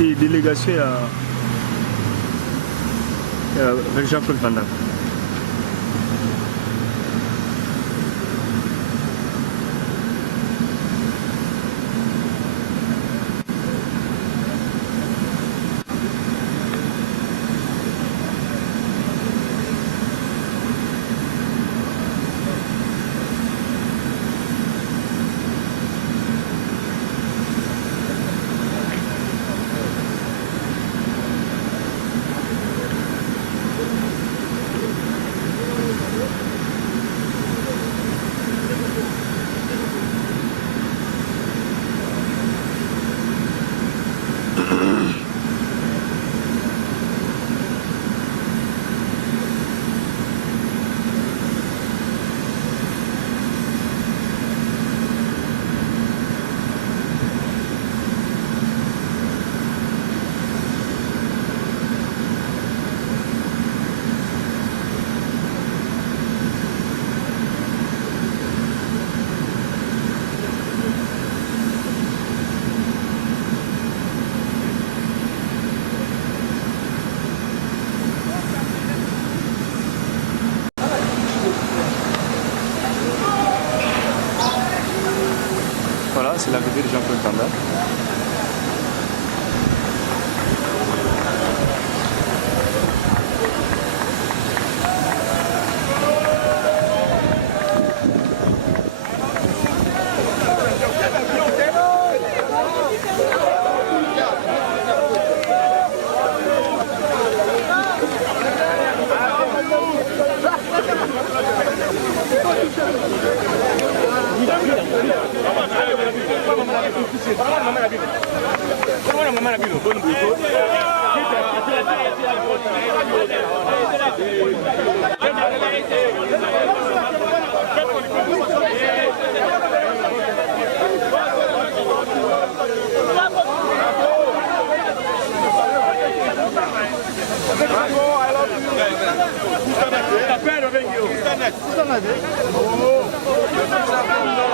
Et délégation avec Jean-Claude Van Damme. Voilà, c'est l'arrivée de Jean-Claude Van Damme.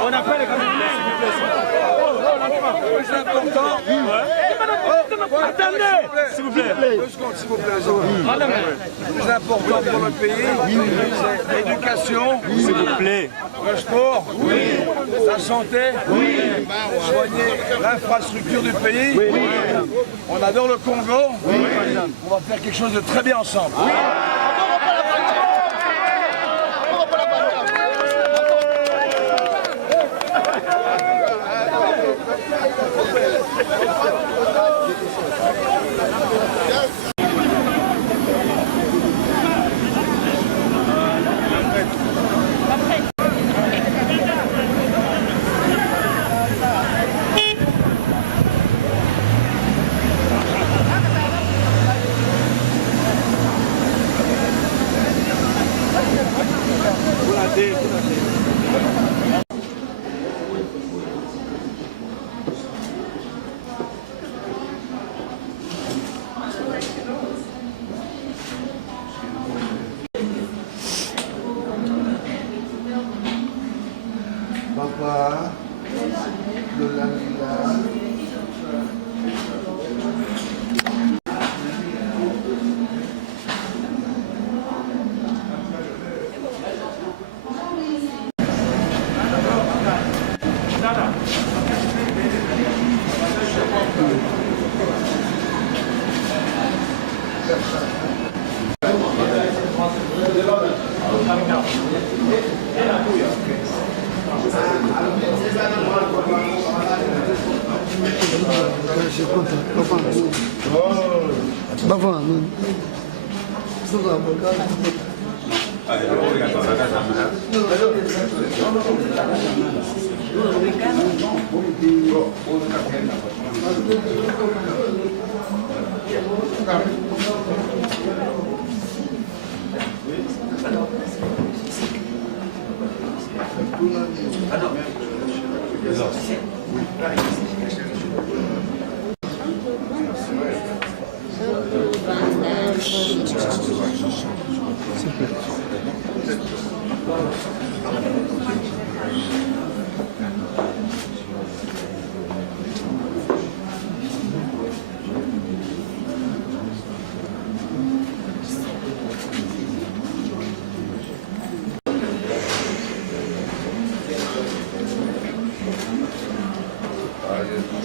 On appelle les plus important. Attendez, s'il vous plaît. 2 secondes, s'il vous plaît. Le plus important pour le pays, c'est l'éducation, S'il vous plaît. le sport, la santé, soigner l'infrastructure du pays. On adore le Congo. On va faire quelque chose de très bien ensemble. Papa, Lola Lila.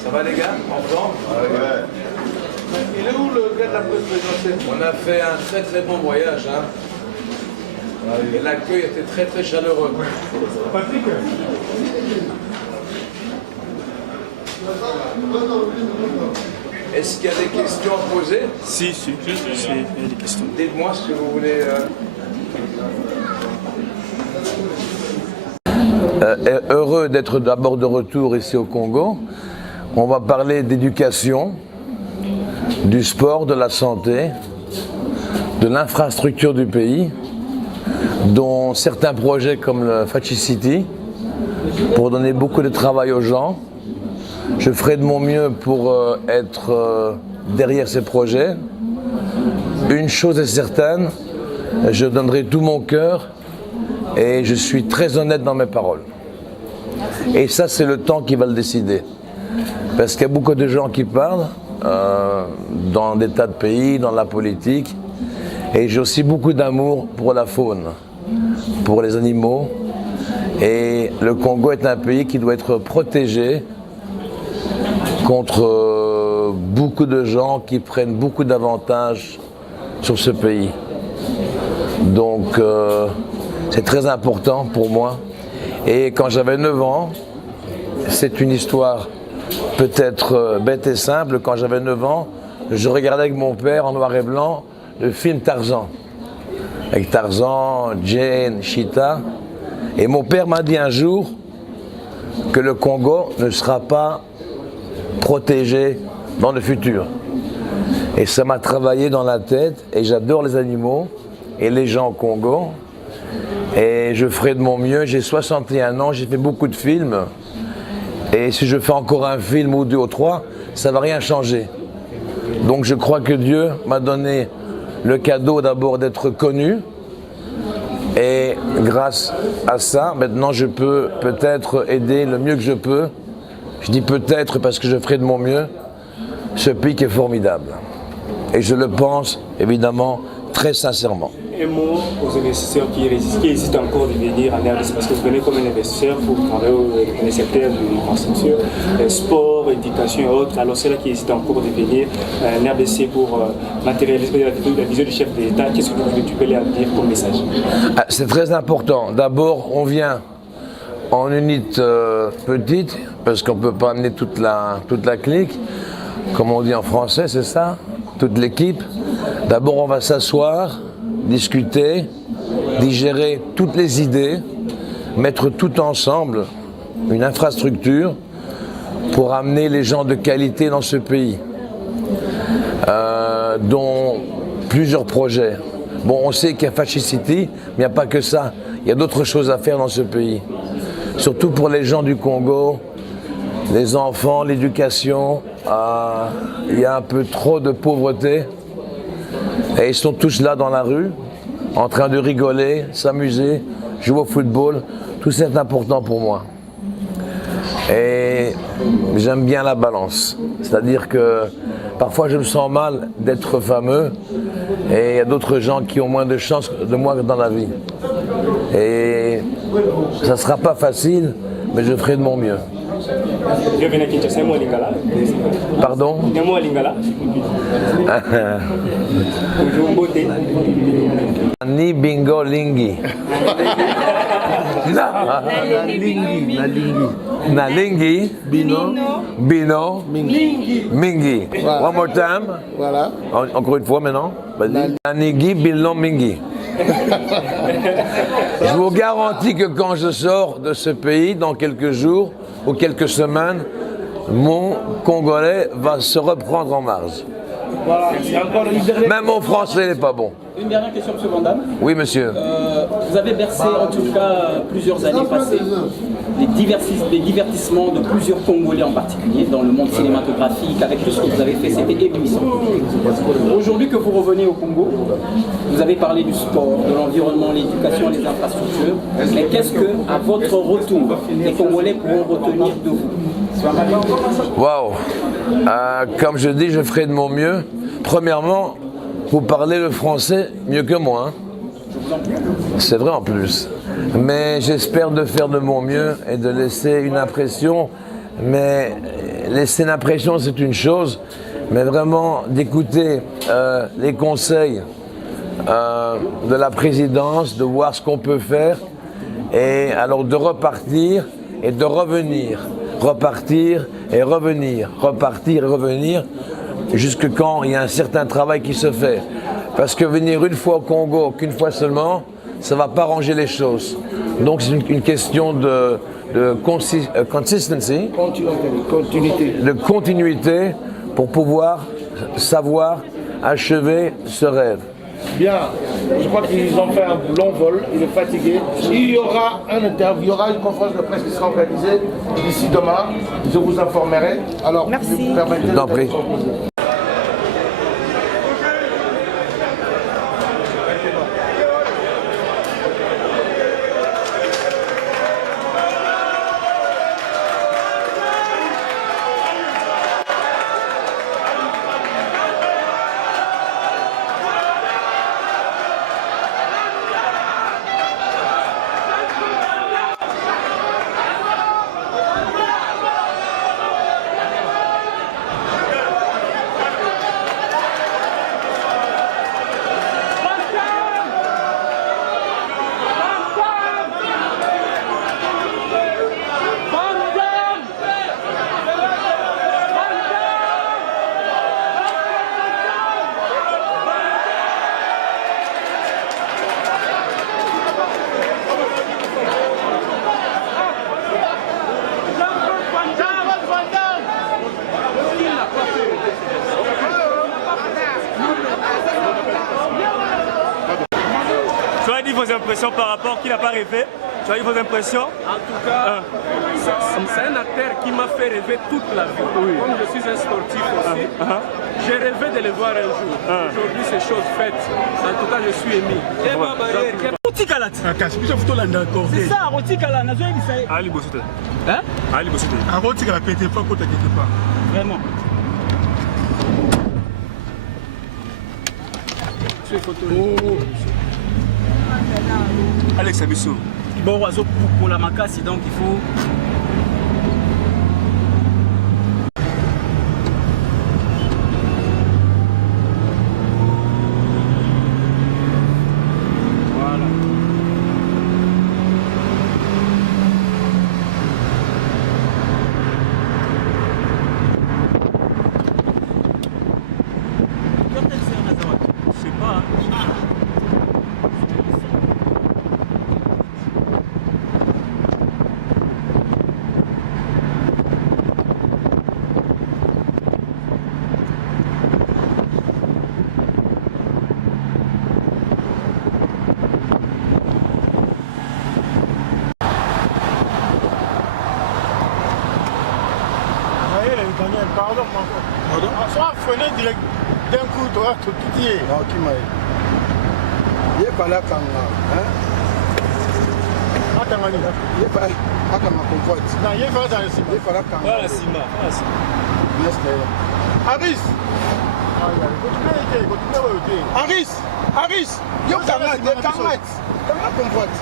Ça va les gars? En forme? Il est où le gars de la presse présidentielle? On a fait un très très bon voyage. Hein. Et l'accueil était très très chaleureux. Patrick. Est-ce qu'il y a des questions à poser? Si, il y a des questions. Dites-moi ce que vous voulez. Heureux d'être d'abord de retour ici au Congo. On va parler d'éducation, du sport, de la santé, de l'infrastructure du pays, dont certains projets comme le Fachi City, pour donner beaucoup de travail aux gens. Je ferai de mon mieux pour être derrière ces projets. Une chose est certaine, je donnerai tout mon cœur et je suis très honnête dans mes paroles. Et ça, c'est le temps qui va le décider. Parce qu'il y a beaucoup de gens qui parlent dans des tas de pays, dans la politique. Et j'ai aussi beaucoup d'amour pour la faune, pour les animaux. Et le Congo est un pays qui doit être protégé contre beaucoup de gens qui prennent beaucoup d'avantages sur ce pays. Donc c'est très important pour moi. Et quand j'avais 9 ans, c'est une histoire peut-être bête et simple, quand j'avais 9 ans, je regardais avec mon père en noir et blanc le film Tarzan. Avec Tarzan, Jane, Cheetah. Et mon père m'a dit un jour que le Congo ne sera pas protégé dans le futur. Et ça m'a travaillé dans la tête et j'adore les animaux et les gens au Congo. Et je ferai de mon mieux, j'ai 61 ans, j'ai fait beaucoup de films. Et si je fais encore un film ou 2 ou 3, ça ne va rien changer. Donc je crois que Dieu m'a donné le cadeau d'abord d'être connu. Et grâce à ça, maintenant je peux peut-être aider le mieux que je peux je dis peut-être parce que je ferai de mon mieux, ce pays qui est formidable. Et je le pense, évidemment, très sincèrement. Un mot aux investisseurs qui hésitent encore de venir en RDC, parce que vous venez comme un investisseur pour travailler dans les secteurs de l'infrastructure, sport, éducation et autres. Alors ceux-là qui hésitent encore de venir en RDC pour matérialiser la vision du chef de l'État, qu'est-ce que tu peux leur dire comme message? C'est très important. D'abord, on vient en unité petite, parce qu'on ne peut pas amener toute la clique, comme on dit en français, c'est ça, toute l'équipe. D'abord, on va s'asseoir, discuter, digérer toutes les idées, mettre tout ensemble une infrastructure pour amener les gens de qualité dans ce pays, dont plusieurs projets. Bon, on sait qu'il y a Fachi City, mais il n'y a pas que ça. Il y a d'autres choses à faire dans ce pays. Surtout pour les gens du Congo, les enfants, l'éducation. Il y a un peu trop de pauvreté. Et ils sont tous là dans la rue, en train de rigoler, s'amuser, jouer au football. Tout ça est important pour moi. Et j'aime bien la balance. C'est-à-dire que parfois je me sens mal d'être fameux et il y a d'autres gens qui ont moins de chance de moi dans la vie. Et ça ne sera pas facile, mais je ferai de mon mieux. Pardon? Ni bingo lingi. Na lingi. Bino. Mingi. Voilà. One more time. Voilà. Encore une fois maintenant. Nanigi, Bino, Mingi. Je vous garantis que quand je sors de ce pays, dans quelques jours ou quelques semaines, mon Congolais va se reprendre en marche. Voilà. Même mon français n'est pas bon. Une dernière question, M. Vandam. Oui, monsieur. Vous avez versé, en tout cas, plusieurs années passées, les divertissements de plusieurs Congolais en particulier, dans le monde cinématographique, avec tout ce que vous avez fait, c'était éblouissant. Aujourd'hui que vous revenez au Congo, vous avez parlé du sport, de l'environnement, l'éducation, les infrastructures, mais qu'est-ce que, à votre retour, les Congolais pourront retenir de vous? Waouh! Comme je dis, je ferai de mon mieux. Premièrement, vous parlez le français mieux que moi. Hein? C'est vrai en plus. Mais j'espère de faire de mon mieux et de laisser une impression. Mais laisser une impression, c'est une chose. Mais vraiment d'écouter les conseils de la présidence, de voir ce qu'on peut faire. Et alors de repartir et de revenir. Repartir et revenir. Repartir et revenir. Jusque quand il y a un certain travail qui se fait. Parce que venir une fois au Congo, qu'une fois seulement, ça ne va pas ranger les choses. Donc c'est une question de consistency, de continuité pour pouvoir savoir achever ce rêve. Bien, je crois qu'ils ont fait un long vol, il est fatigué. Il y aura un interview, il y aura une conférence de presse qui sera organisée d'ici demain. Je vous informerai. Alors, merci. Vous permettez Je t'en prie. Tu as dit vos impressions par rapport à qui n'a pas rêvé. Tu as eu vos impressions? En tout cas, c'est un acteur qui m'a fait rêver toute la vie. Oui. Comme je suis un sportif aussi, j'ai rêvé de le voir un jour. Aujourd'hui, c'est chose faite. En tout cas, je suis ému. Rotikala. C'est ça, Rotikala. Ali Bosote. Hein? Ali Bosote. Rotikala pété pas quand quelque part. Vraiment. Alex Abisso. Bon, pour la macasse, donc il faut. Pardon, soit freiner direct d'un coup, tu vois, tout y est. Non, qui m'a dit. Il n'est pas là quand. Attends, il n'est pas là quand ma compote. non, il est pas dans le ciment. Il n'est pas là quand. Voilà, Sima. Aris! Aris! Aris! Yo, Kamat, Kamat! Comment compote?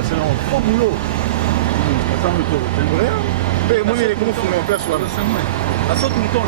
C'est un faux boulot. Ça me tourne. C'est vrai. Mais moi, il est comment font mon père sur la scène. La saute mouton.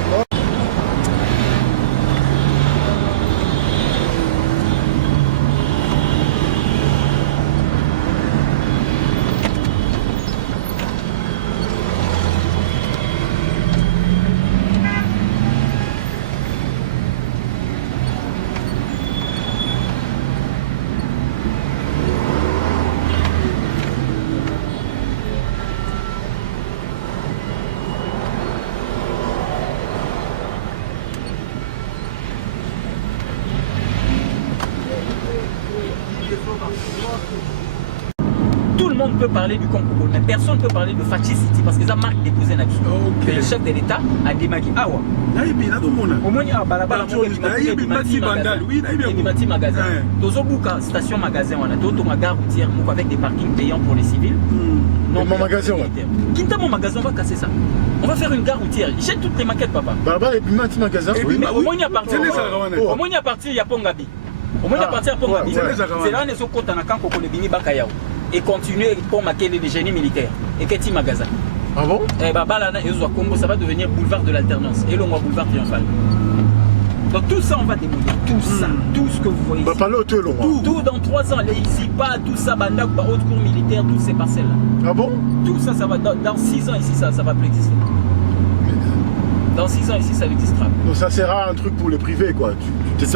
Tout le monde peut parler du Congo, mais personne ne peut parler de Fascicity parce que ça marque déposé là-dessus. Okay. Le chef de l'État a démarqué. Ah ouais. Au moins, il y a balabala magasin. Tozobuka station magasin, on a d'autres gare routière avec des parkings payants pour les civils. Non, mon magasin. Quinta mon magasin, on va casser ça. On va faire une gare routière. Jette toutes les maquettes, papa. Balabala et puis magasin. Au moins, il y a parti. Au moins, il y a parti, il y a Pongabi. Au moins, il y a parti à Pongabi. C'est là, on est sur côte, on a quand on est venu Bakayao. Et continuer pour marquer les génies militaires. Et quel petit magasin. Ah bon? Et Babalana et Congo, ça va devenir boulevard de l'alternance. Et l'on va boulevard triomphal. Donc tout ça, on va démolir. Tout ça, tout ce que vous voyez ici. Tout dans 3 ans, les Isipa, tout ça, Bandak, haute cour militaire, toutes ces parcelles-là. Ah bon? Tout ça, ça va dans 6 ans ici, ça va plus exister. Dans 6 ans ici, ça n'existera plus. Donc ça sera un truc pour les privés, quoi.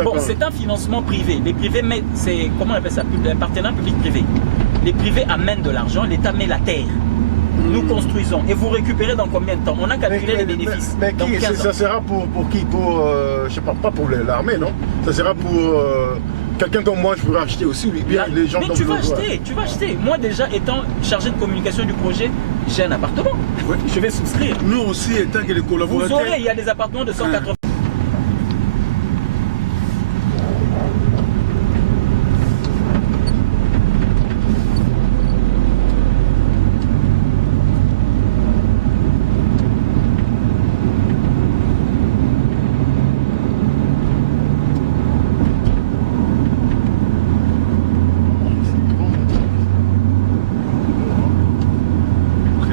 Bon, c'est un financement privé. Les privés mettent, c'est, comment on appelle ça, un partenariat public-privé. Les privés amènent de l'argent, l'État met la terre. nous construisons. Et vous récupérez dans combien de temps? On a calculé les bénéfices. Mais dans qui, 15 ans. ça sera pour qui? Pour, je sais pas pour l'armée, non? Ça sera pour quelqu'un comme moi, je pourrais acheter aussi. Bien, les gens mais comme tu vas acheter. Moi déjà, étant chargé de communication du projet, j'ai un appartement. Oui. Je vais souscrire. Nous aussi, étant que les Vous collaborateurs... aurez, il y a des appartements de 180.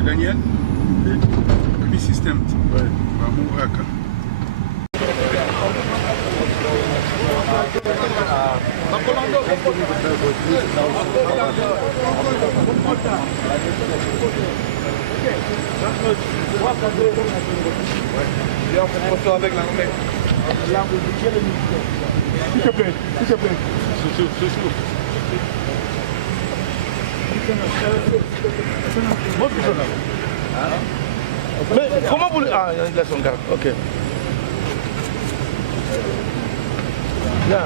Daniel, le système, vraiment raka. Avec l'armée. S'il te plaît, s'il te plaît. Mais comment vous... Ah, il a son garde, ok. Bien.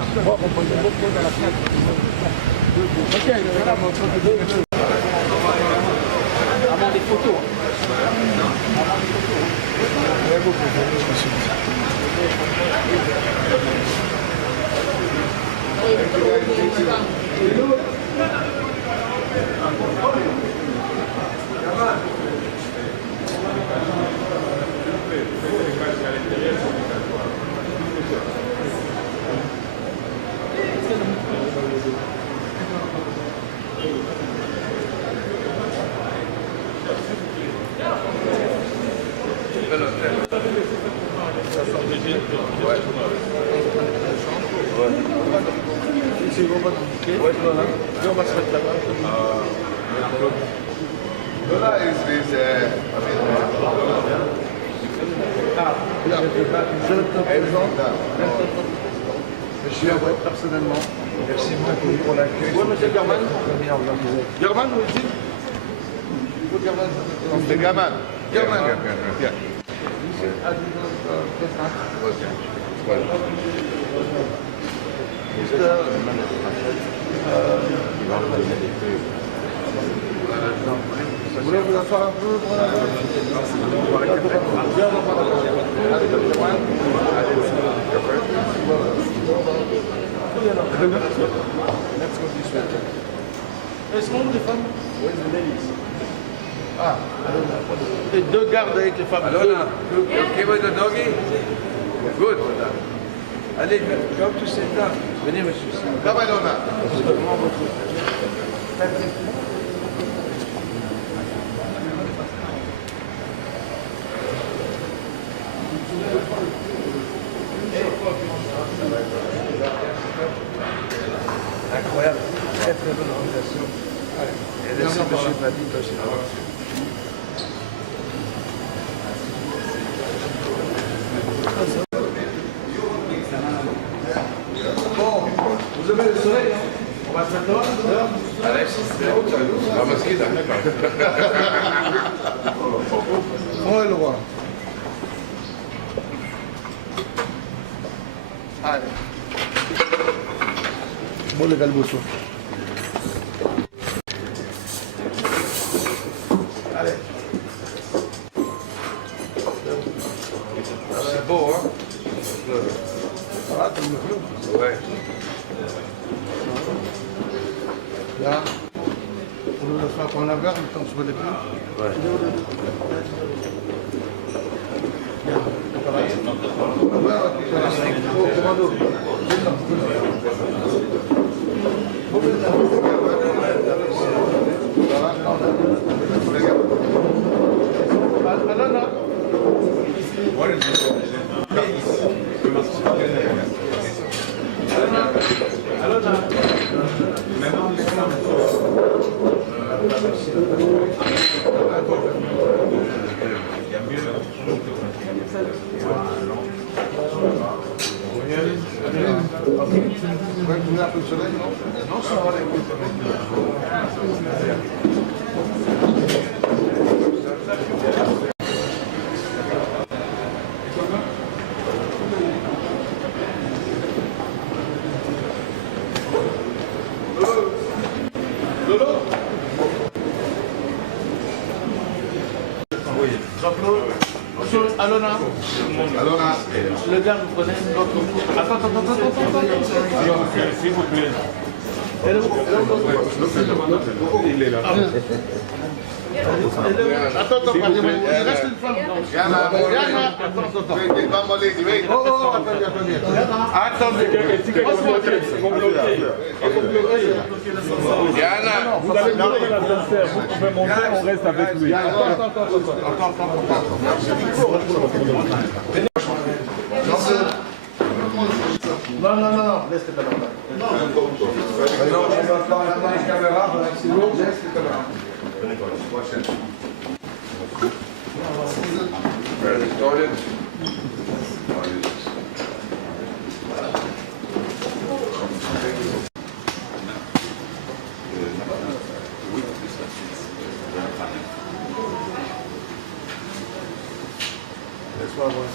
Avant des photos. Monsieur, personnellement, merci beaucoup pour l'accueil. Oui, monsieur German. Bien organisé. German, où est-il? German. C'est German. German. Bien. Vous voulez vous asseoir un peu? Est-ce qu'on des femmes? Oui, des ladies. Ah, et deux gardes avec les femmes. Alona, you okay with the doggy? Good. Allez, come to sit down. Venez, monsieur. Come, Alona. Incroyable, très très bonne organisation. Et laissez M. Padilla aussi. Bon, vous aimez le soleil, non? On va se mettre dehors? Alex, vamos aqui, Où est le roi? Allez. Bon, le galbosso. Allez. C'est beau, hein? Voilà, tu me fais. Ouais. Là, pour nous faire prendre un verre, le temps sur les pieds. Ouais. Vous un peu le soleil, non? Non, ça va aller. Alona. Alona. Le gars, vous prenez l'autre. Attends. S'il vous plaît. Il est là. Attends, il reste une femme. Attendez. Vous allez bloquer l'adversaire, vous pouvez monter, on reste avec lui. Non, laisse les caméras. Non, on va pas les caméras, c'est bon, laisse les caméras. Laisse-moi voir.